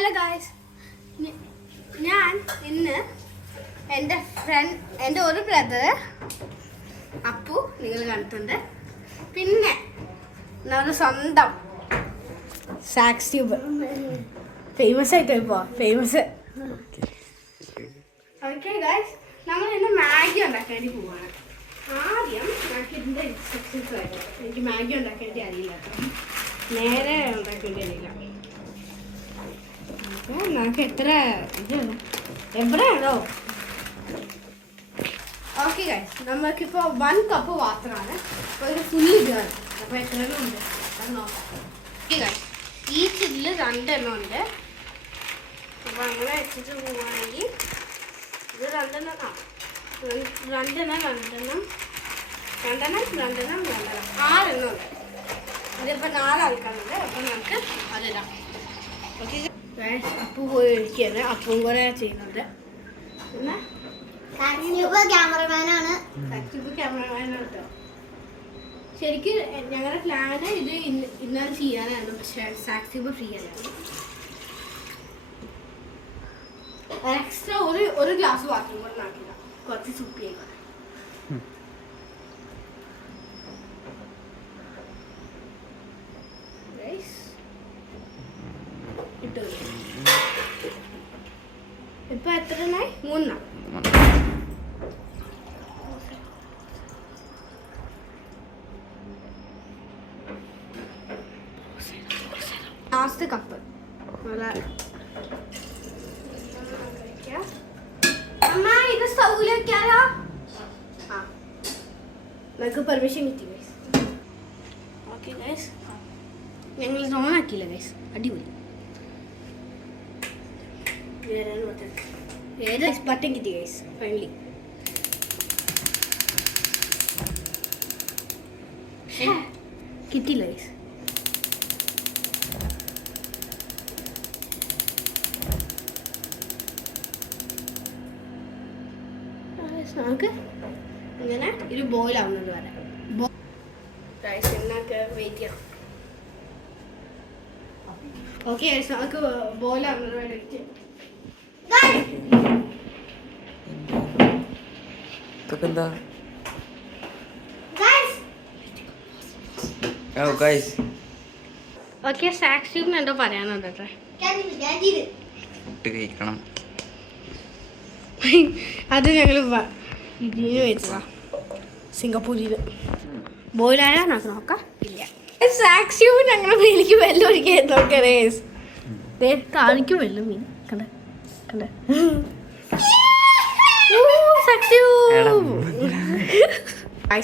Hello guys, ഞാൻ ഇന്ന് എൻ്റെ ഒരു ബ്രദർ അപ്പു നിങ്ങൾ കണ്ടിട്ടുണ്ട്. പിന്നെ നമ്മുടെ സ്വന്തം സാക്സ് ട്യൂബ് ഫേമസ് ആയിട്ട് ഇപ്പോൾ ഫേമസ്. ഓക്കെ ഗായ്സ്, നമ്മൾ ഇന്ന് മാഗി ഉണ്ടാക്കാൻ വേണ്ടി പോവാണ്. ആദ്യം നമുക്ക് ഇതിൻ്റെ ഇൻസ്ട്രക്ഷൻസ് ആയിട്ട് എനിക്ക് മാഗി ഉണ്ടാക്കാൻ വേണ്ടി അറിയില്ല കേട്ടോ, നേരെ ഉണ്ടാക്കാൻ വേണ്ടി അറിയില്ല. നമുക്ക് എത്ര ഇത് എവിടെയാണോ? ഓക്കെ ഗൈസ്, നമുക്കിപ്പോൾ 1 കപ്പ് വാട്ടറാണ്. അപ്പോൾ ഇത് ഫുള്ള് ഇതാണ്. അപ്പോൾ എത്ര എണ്ണം ഉണ്ട് അത് നോക്കാം. ഓക്കെ ഗൈസ്, ഈ ചില്ലിൽ 2 എണ്ണം ഉണ്ട്. അപ്പോൾ അങ്ങനെ വെച്ചിട്ട് പോവുകയാണെങ്കിൽ ഇത് 2 എണ്ണം 6 എണ്ണം ഉണ്ട്. ഇതിപ്പോൾ 4 ആൾക്കാരുണ്ട്. അപ്പോൾ നമുക്ക് അതിടാം. ഓക്കെ ഗൈസ്, അപ്പു പോയി ഒഴിക്കുകയാണ്. അപ്പും കൂടെ ചെയ്യുന്നുണ്ട്. പിന്നെ ക്യാമറമാനാണ് കേട്ടോ. ശരിക്കും ഞങ്ങളുടെ പ്ലാന് ഇത് ഇന്നലെ ചെയ്യാനായിരുന്നു, പക്ഷേ സാക്സിബ് ഫ്രീ അല്ലായിരുന്നു. എക്സ്ട്രാ ഒരു ഗ്ലാസ് വാട്ടർ കൂടെ നാക്കില്ല, കുറച്ച് സൂപ്പിയേക്കാം. ഇപ്പൊ എത്ര എണ്ണായി? 3. ലാസ്റ്റ് കപ്പ് അമ്മ ഇത് സ്റ്റൗവിൽ വെക്കാലോ? ആ, നമുക്ക് പെർമിഷൻ കിട്ടി ഗൈസ്. ഓക്കെ ഗൈസ്, ഞങ്ങൾ ഓൺ ആക്കിയില്ല ഗൈസ്, അടിപൊളി. ബട്ടൺ കിട്ടി ഗൈസ് ഫൈനലി. കിട്ടില്ല ഗൈസ്. നമുക്ക് ഇങ്ങനെ ഒരു ബോയിൽ ആവുന്നത് വരെ എന്നൊക്കെ വെയിറ്റ് ചെയ്യണം. ഓക്കെ ഗൈസ്, നമുക്ക് ബോയിൽ ആവുന്നത് വരെ വെയിറ്റ് ചെയ്യാം. ഓക്കെ, സാക്സിന് എന്തോ പറയാനുണ്ട്. അത് ഞങ്ങൾ ഇതിന് വെച്ചതാ, സിംഗപ്പൂരിൽ. ബോയിലായ നോക്കാം. ഇല്ല, സാക്സിയും ഞങ്ങൾ മേലേക്ക് വെള്ളം ഒഴിക്കാൻ നോക്കണേ. കാണിക്കും വെള്ളം മീൻ കണ്ട കണ്ട.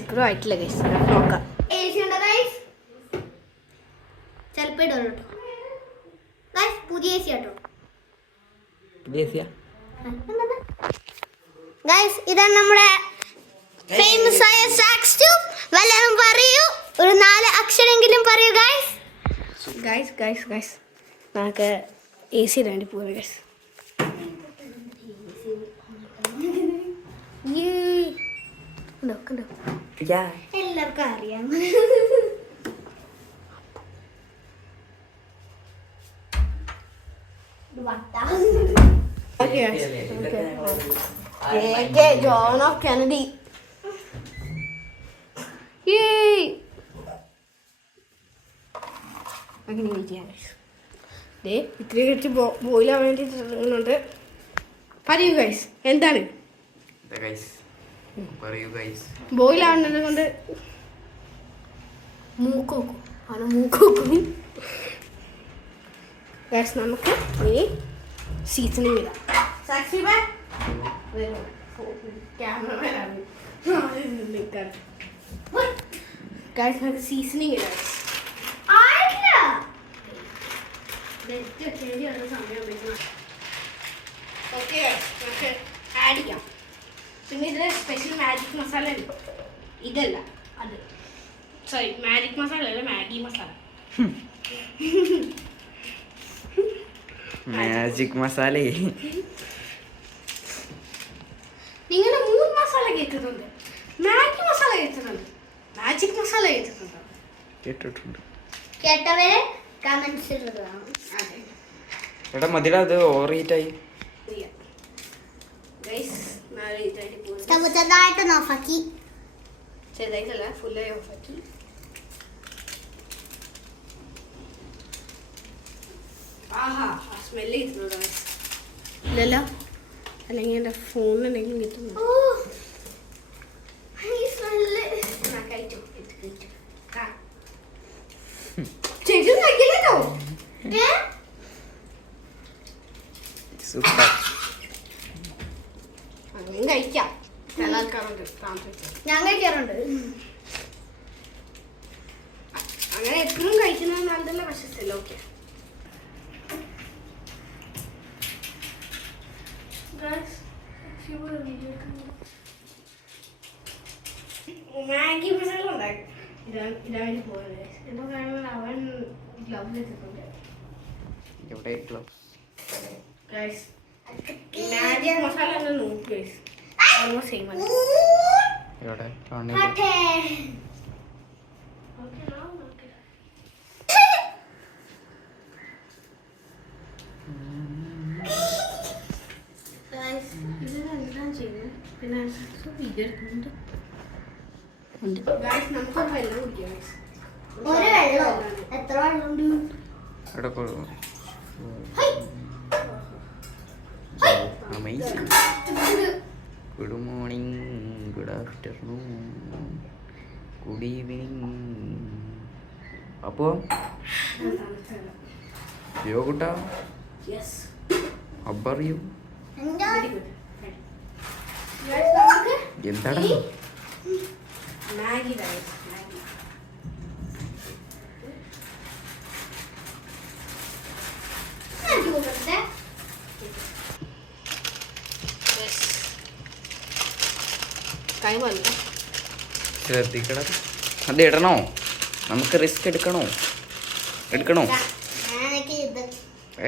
ഇപ്പോഴും ആയിട്ടില്ല ഗൈസ്, നോക്കാം. ചിലപ്പോ ഇടും പുതിയ കേട്ടോ. ഗൈസ്, ഇതാണ് നമ്മുടെ ഫേമസ് ആയ സാക്സ് ട്യൂബ്. വല്ലതും പറയൂ, ഒരു 4 അക്ഷരെങ്കിലും പറയൂ ഗൈസ്. ഗൈസ് ഗൈസ് ഗൈസ് നമുക്ക് AC വേണ്ടി പോകാം ഗൈസ്. എല്ലാവർക്കും അറിയാം. John F. Kennedy. Yay! അങ്ങനെ വെയിറ്റ് ചെയ്യാം ഗൈസ്. ഇത്തിരി കഴിച്ച് ബോയിലാൻ വേണ്ടിയിട്ട് പറയൂ ഗൈസ്, എന്താണ് ബോയിലാവുന്നത് കൊണ്ട് മൂക്കോക്കും ഗൈസ്. നമുക്ക് ഇനി സീസണിങ് ഇടാം. ക്യാമറമാനാണ് ഗൈസ്, നമുക്ക് സീസണിങ് ഇടാം. ഓക്കെ, നമുക്ക് ആഡ് ചെയ്യാം. പിന്നെ ഇതിൽ സ്പെഷ്യൽ മാജിക് മസാല ഉണ്ട്. ഇതല്ല, അത് സോറി, മാജിക് മസാല അല്ല, മാഗി മസാല. മാജിക് മസാല നിങ്ങൾ 3 മസാല കേട്ടിട്ടുണ്ട്, മാഗി മസാല കേട്ടിട്ടുണ്ട്, മാജിക് മസാല കേട്ടിട്ടുണ്ട്. കേട്ടവരെ കമന്റ്സ് ഇടുക. അതെ, എടാ മതിടാ, അത് ഓവർ ഹീറ്റായി. സ്റ്റവ് ചെറുതായിട്ടൊന്ന് ഓഫാക്കി. ചെറുതായിട്ടല്ല, ഫുള്ളായി ഓഫാക്കി. ആഹാ, സ്മെല്ല് കിട്ടുന്നു. ഇല്ലല്ലോ, അല്ലെങ്കിൽ എൻ്റെ ഫോണിൽ എന്തെങ്കിലും കിട്ടുന്നു. സൂപ്പർ. അങ്ങനെ കഴിക്കാം. ചില ആൾക്കാരുണ്ട് ഞാൻ കഴിക്കാറുണ്ട്. അങ്ങനെ എപ്പോഴും കഴിക്കുന്നത് നല്ലതല്ല, പക്ഷേ ഓക്കെ. മാഗി മസാല ഉണ്ടാക്കി ഇതായിട്ട് പോയത്. എന്തോ കാരണം അവൻ ഗ്ലൗസ് വെച്ചിട്ടുണ്ട്. എവിടെ ഗ്ലൗസ്? ഗൈസ്, മാഗി മസാല ഒന്ന് നോക്കി ഗൈസ്, ഓൾമോസ്റ്റ് സെയിം ആണ്. എവിടെ? പാട്ടേ. ഇതിനെന്താണ് ചെയ്യുന്നത്? പിന്നെ വീഡിയോ എടുക്കുന്നുണ്ട്. ഗൈസ്, നമുക്ക് വെള്ളം കുടിക്കാം. ഗൈസ്, ഒരു വെള്ളം എത്ര വെള്ളമുണ്ട്? Amazing. Good morning, good afternoon, good evening. അപ്പോൾ യോഗുട്ടാ, യെസ്, അബ്ബറിയു എന്താ? Very good. ഗൈസ്, നമുക്ക് എന്താടാ? Maggi guys, Maggi. മാഗി കൊടുത്തേ. കൈ വല്ല ശ്രദ്ധിക്കണം. അത് ഇടണോ? നമുക്ക് റിസ്ക് എടുക്കണോ? ഞാനൊക്കെ ഇത്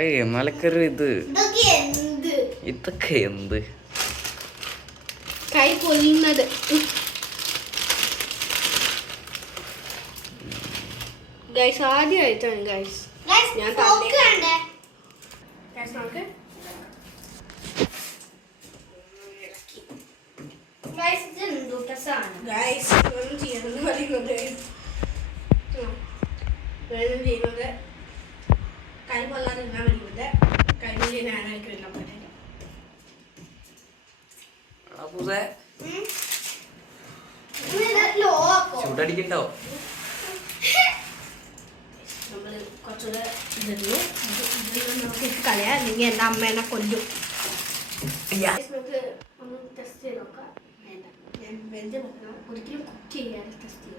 ഏയ് മലക്കറി. ഇതൊക്കെ എന്ത്? ഇതൊക്കെ എന്ത്? കൈ പൊള്ളുന്നത്. ഗൈസ്, ആദ്യമായിട്ടാണ് ഗൈസ് ഗൈസ്, ഞാൻ ഫോക്ക് വേണ്ടേ? ഗൈസ് നമുക്ക് ഗൈസ്, ഇത് എന്തുട്ട സാധനം? ഗൈസ് വേണം ചെയ്യുന്നത് പറയുന്നത് വേണം ചെയ്യുന്നത് കൈ പൊള്ളാതെ ഇരുന്നാൽ പറയുന്നത് കൈ പൊള്ളി ഞാനായിരിക്കും എല്ലാം പറ്റില്ല. ഉം? ഇത് ലോ ആക്കോ? ചൂടടിക്കണ്ടോ? നമ്മൾ കുറച്ചുകൂടെ ഇടുന്നു. ഇതിൽ നമുക്ക് ഇട്ട് കളയാം, അല്ലെങ്കിൽ എൻ്റെ അമ്മേനെ കൊല്ലും. Guys, നമുക്ക് ഒന്ന് ടെസ്റ്റ് ചെയ്ത് നോക്കാം. വേണ്ട, ഞാൻ വെന്ത് നോക്കണം. ഒരിക്കലും കുക്ക് ചെയ്യാതെ ടെസ്റ്റ് ചെയ്തു.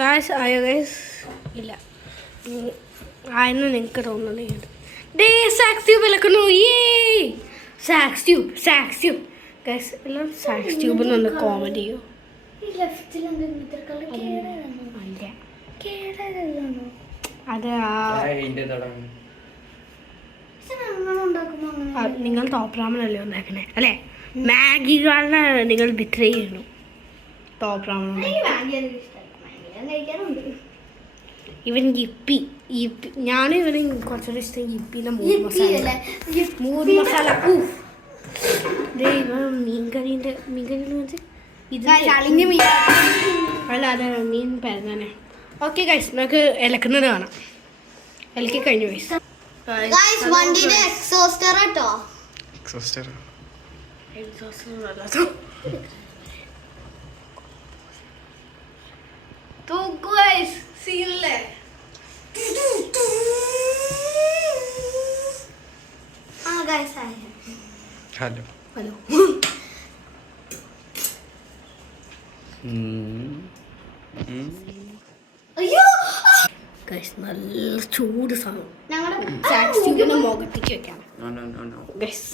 ഗായ്സ് ആയോ? ഗായ്സ് ഇല്ല, ആയെന്ന് നിങ്ങൾക്ക് തോന്നുന്നുണ്ട്. ഡേ സാക്സ് ട്യൂബ് ഇളക്കുന്നു. സാക്സ് ട്യൂബ് ഗായ്സ്, എല്ലാം സാക്സ് ട്യൂബിൽ നിന്ന് കോമഡി ചെയ്യോ? ഈ ലെഫ്റ്റിൽ എന്തെങ്കിലും ഇത്ര കളർ കേടായിരുന്നു. അല്ല, കേടായിരുന്നു. അത് ഉണ്ടാക്കുമ്പോ അങ്ങനെ നിങ്ങൾ ടോപ്പ് റാമനല്ലേ ഉണ്ടാക്കണേ അല്ലേ? മാഗികളെ നിങ്ങൾ ബിട്രേ ചെയ്യുന്നു. ടോപ്പ് റാമൻ എനിക്ക് മാഗി എനിക്ക് ഇഷ്ടമല്ല. മാഗി ഞാൻ കഴിക്കാറുണ്ട്. ഇവൻ യിപ്പി ഞാനും ഇവന് കുറച്ചുകൂടി ഇഷ്ടം യിപ്പിന്റെ മൂന്ന് മസാല. മൂന്ന് മസാല ഇവൻ മീൻകറിന്റെ ഇത് അളിഞ്ഞ മീൻ. അല്ല, അത് മീൻ പെരുന്നാനെ. ഓക്കെ ഗൈസ്, നമുക്ക് ഇലക്കുന്നത് കാണാം. ഇലക്കി കഴിഞ്ഞു ഗൈസ്. ഗൈസ്, വണ്ടിയുടെ എക്സോസ്റ്റർ കേട്ടോ. ആ ഗൈസ്, ഹലോ. ഹലോ. അയ്യോ, ഗൈസ്, നല്ല ചൂട് സാധനം. ഞങ്ങളുടെ സാക്സ് ട്യൂബിന്റെ മുഖത്തേക്ക് വെക്കാം. ഗൈസ്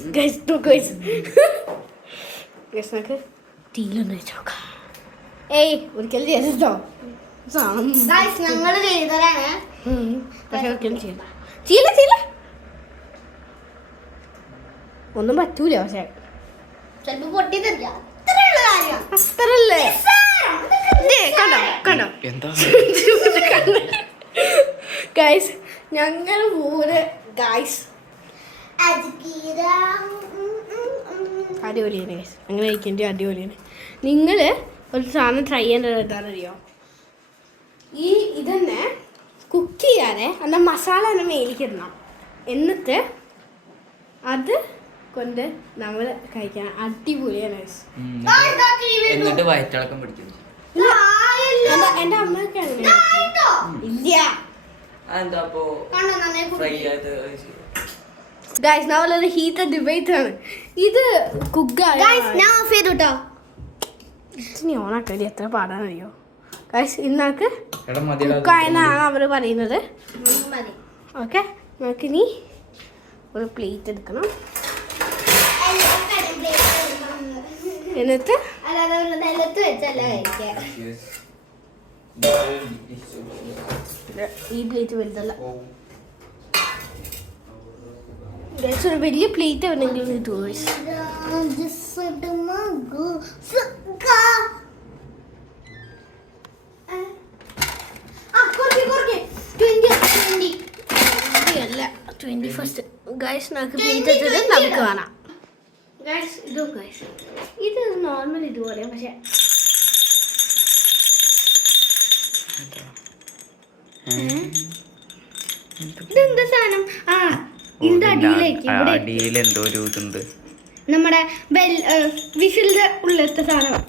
നമുക്ക് തീയിലൊന്ന് വെച്ച് നോക്കാം. ഏയ്, ഒരിക്കലും ചെയ്തോ സാധനം. ഗൈസ്, ഞങ്ങൾ ചെയ്തതാണ്. പക്ഷെ ഒരിക്കലും ചെയ്യില്ല. ഒന്നും പറ്റൂല. പക്ഷെ ചിലപ്പോ പൊട്ടി തരില്ല. അത്രയുള്ള കാര്യം. അത്രല്ലേ? കണ്ടോ എന്താ? ഗൈസ് ഞങ്ങൾ മൂന്ന് ഗൈസ് അടിപൊളിയാണ് ഗൈസ് അങ്ങനെ കഴിക്കേണ്ടി അടിപൊളിയാണ്. നിങ്ങൾ ഒരു സാധനം ട്രൈ ചെയ്യേണ്ടത് എന്താണെന്നറിയോ? ഈ ഇതന്നെ കുക്ക് ചെയ്യാതെ എന്നാൽ മസാല തന്നെ മേലിക്കിടണം, എന്നിട്ട് അത് കൊണ്ട് നമ്മൾ കഴിക്കണം. അടിപൊളിയാണ് ഗൈസ്. എന്നിട്ട് വയറ്റിളക്കം പിടിക്കും. എൻ്റെ അമ്മയൊക്കെ അങ്ങനെ ഇല്ല. ഗൈസ് നമ്മളൊരു ഹീറ്റർ ഡിബേറ്റ് ആണ്. ഇത് കുക്കാണ്. ഞാൻ ഓഫ് ചെയ്തു കേട്ടോ. ഇനി ഓണാക്കടി എത്ര പാടാനറിയോ ഗൈസ്? ഇന്നാക്ക് കുക്കായെന്നാണ് അവർ പറയുന്നത്. ഓക്കെ, നമുക്കിനി ഒരു പ്ലേറ്റ് എടുക്കണം. എന്നിട്ട് നിലത്ത് വെച്ചല്ല കഴിക്കാൻ. ഈ പ്ലേറ്റ് വലുതല്ല ഗൈസ്, ഒരു വലിയ പ്ലേറ്റ് വേണമെങ്കിൽ കിട്ടുമോ ഗൈസ്? അല്ല 21st ഗൈസ്. നമുക്ക് പ്ലേറ്റ് വെച്ചിട്ട് നമുക്ക് കാണാം ഗൈസ്. ഇതോ ഗൈസ്, ഇത് നോർമൽ ഇതുപോലെ, പക്ഷെ ഇതെന്താ സാധനം? ആ ഇതിന്റെ അടിയിലേക്ക് അടിയിൽ എന്തോ ഒരു ഇതുണ്ട്, നമ്മുടെ വിസിലിന്റെ ഉള്ളിലത്തെ സാധനം.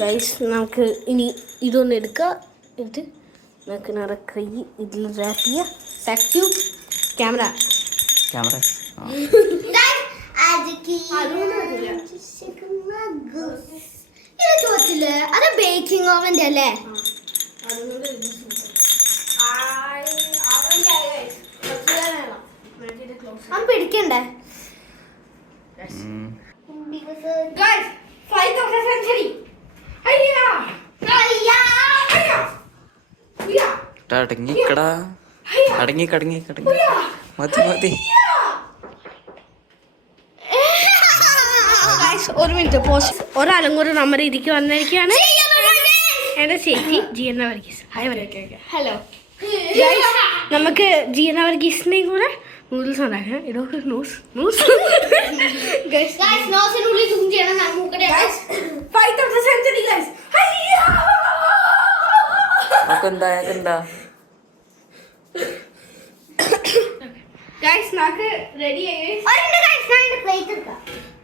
ഗൈസ് നമുക്ക് ഇനി ഇതൊന്ന് എടുക്കുക. എന്നിട്ട് നമുക്ക് കൈ ഇതിൽ റാപ്പ് ചെയ്യുക. സാക്സ്യൂ ക്യാമറ അത് ബേക്കിംഗ് ഓവന്റെ അല്ലേ? അത് പിടിക്കണ്ടേ? അടങ്ങി മതി. ഒരു മിനിറ്റ് പോസ്റ്റ്. ഒരാളും കൂടെ നമ്മുടെ ഇതിക്ക് വന്നിരിക്കുകയാണ്. എന്റെ ചേച്ചി ജിയന്ന വർഗീസ്. ഹായ് വരയ്ക്കുക. ഹലോ. നമുക്ക് ജിയന്ന വർഗീസിനെയും കൂടെ നൂഡിൽസ് ഉണ്ടാക്കാം. ഇതൊക്കെ റെഡി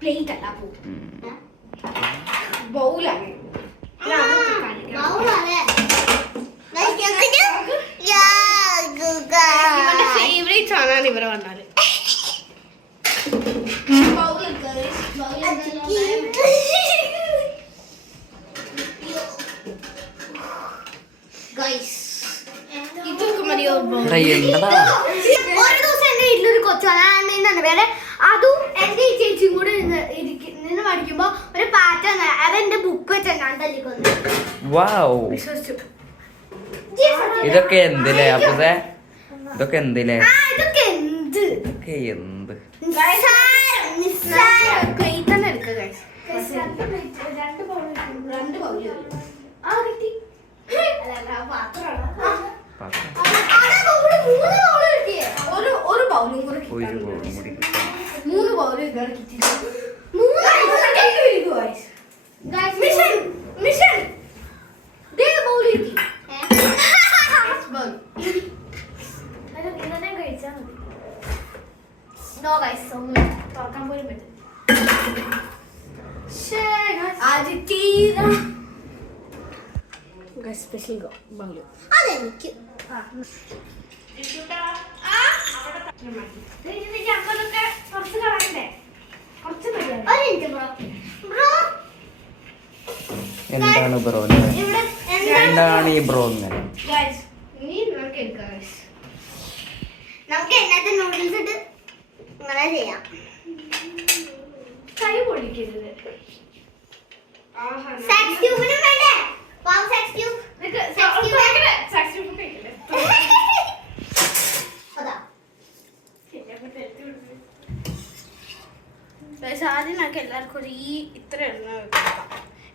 പ്ലേറ്റ് അല്ല ബൗളാണ്. ഫേവറേറ്റ് സാധനമാണ് ഇവിടെ വന്നാല്. ഇതൊക്കെ മതിയോ? ഒരു ദിവസം എന്റെ വീട്ടിലൊരു കൊച്ചു വന്ന പേര് അതും എന്റെ ഈ ചേച്ചിയും കൂടെ നിന്ന് പഠിക്കുമ്പോ ഒരു പാറ്റേൺ അതെന്റെ ബുക്ക് വെച്ചാ ഞാൻ തല്ലിക്കൊന്നു. ഇതൊക്കെ എന്തില്ലേ അപ്പേ? ഇതൊക്കെ എന്തില്ലേ? ഇതൊക്കെ എന്ത് ഒരു ബൗളും കൂടെ 3 ബൗൾ മിഷൻ തുറക്കാൻ പോലും പറ്റും. സ്പെഷ്യൽ ബൗൾ അതെനിക്ക് എന്താണ് ബ്രോ? എന്താണ് ഈ ബ്രോ? നമുക്ക് എന്നത്തെ നൂഡിൽസ് ഇട്ട് ഇങ്ങനെ ചെയ്യാം. കൈ പൊളിക്കരുത്. സാക്സ് ട്യൂബിനും വേണ്ടേ? വാവ് സാക്സ് ട്യൂബ്. ആദ്യം നമുക്ക് എല്ലാവർക്കും ഒരു ഇത്ര എണ്ണ വെക്കാം.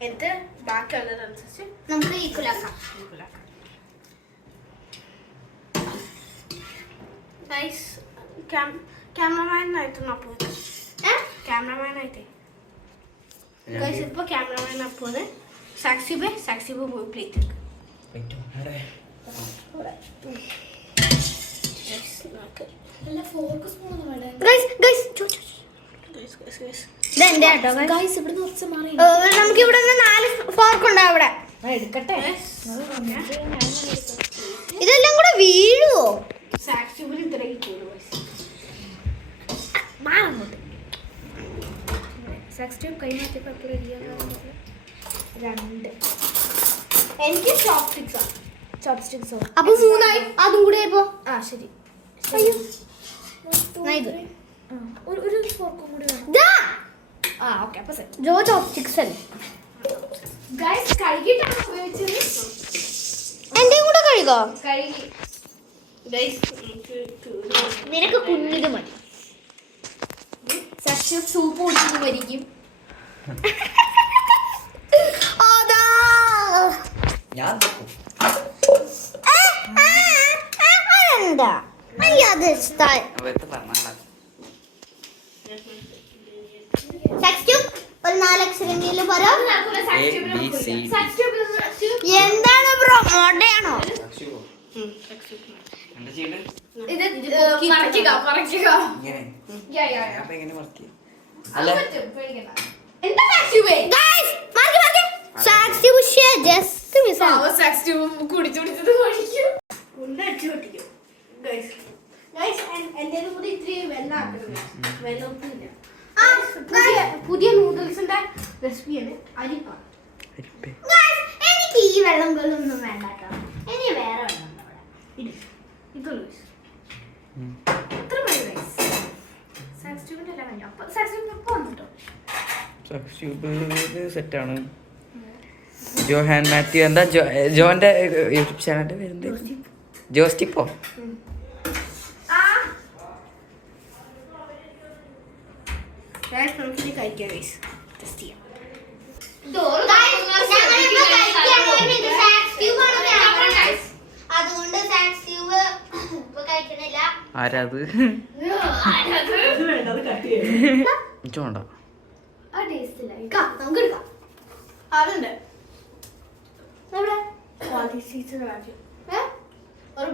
എന്നിട്ട് ബാക്കിയുള്ളതനുസരിച്ച് നമുക്ക് ഈക്വലാക്കാം. ഗൈസ് ക്യാമറമാനായിട്ടാണ് അപ്പോൾ ക്യാമറമാനായിട്ടേ ഗൈസ് ഇപ്പോൾ ക്യാമറമാൻ അപ്പോൾ സാക്സിബ് പോയി പ്ലേറ്റ് ഇതെന്റെ കേട്ടോ നമുക്ക് ഇവിടെ 4 ഫോർക്ക് ഉണ്ട് അവിടെ. എടുക്കട്ടെ. ഇതെല്ലാം കൂടെ വീഴുവോ? സാക്സിബിന് ഇത്രയും കൂടും കൈമാറ്റിയപ്പോ 2 എനിക്ക് ചോപ്സ്റ്റിക്സാണ്. ചോപ്സ്റ്റിക്സോ? അപ്പൊ 3 ആയി. അതും കൂടെ ആയപ്പോ ആ ശരി. അയ്യോ ഒരു ഫോർക്കും കൂടി വേണം. ആ ഓക്കെ അപ്പൊ സെറ്റ്. ജോ ചോപ്സ്റ്റിക്സ് അല്ലേ ഗൈസ് കഴുകിയിട്ടാണ് ഉപയോഗിച്ചത്. എന്റെയും കൂടെ കഴുകോ? കഴുകി ഗൈസ് നിനക്ക് കുഞ്ഞിത് മതി. സച്ച് സൂപ്പ് കുടിച്ചു മരിക്കും. അതാ ഞാൻ എന്താ അയ്യത് ഇഷ്ടായി. ഒരു 4 അക്ഷരങ്ങളിൽ പറ. എന്താണ് ബ്രോ മോഡയാണോ? ഇത് മറക്കുക അല്ല എന്താ സാക്ഷിവേ? ഗയ്സ് മാർക്ക് സാക്സി ഉഷേ ജസ്റ്റ് മിസ് ആ. സാക്ഷി കുടിച്ചത് കഴിക്കും. ഉണ്ടടിച്ചു പൊട്ടിക്കും ഗൈസ്. എൻ്റെ കൂടെ ഇത്തിരി വെള്ളം ആക്കണം. വെള്ളമൊന്നുമില്ല. പുതിയ നൂഡിൽസിന്റെ റെസിപ്പിയാണ് അരിപ്പ. ഗയ്സ് എനിക്ക് ഈ വെള്ളങ്ങളൊന്നും വേണ്ട കേട്ടോ. എനിക്ക് വേറെ വെള്ളം ഉണ്ട് അവിടെ. ഇതുള്ളൂ എത്ര മണി ഗൈസ്? സാക്ഷിവിന്റെ എല്ലാം കഴിഞ്ഞു. അപ്പൊ സാക്ഷി ഇപ്പൊ വന്നിട്ടോ. സെറ്റാണ്. ജോഹാൻ മാത്യു എന്താ ജോന്റെ യൂട്യൂബ് ചാനലിന്റെ പേരെന്ത്? ജോസ്റ്റിപ്പോ. നമുക്കിനി കഴിക്കാം ഗൈസ്. ടെസ്റ്റ് ചെയ്യാം. അതുകൊണ്ട് സാക്സ്യൂവ് ഇപ്പൊ കഴിക്കണില്ല. ആരാത്? ചോണ്ട ആ ടേസ്റ്റില്ല. നമുക്ക് എടുക്കാം. അതുണ്ട് എവിടെ? ഒരു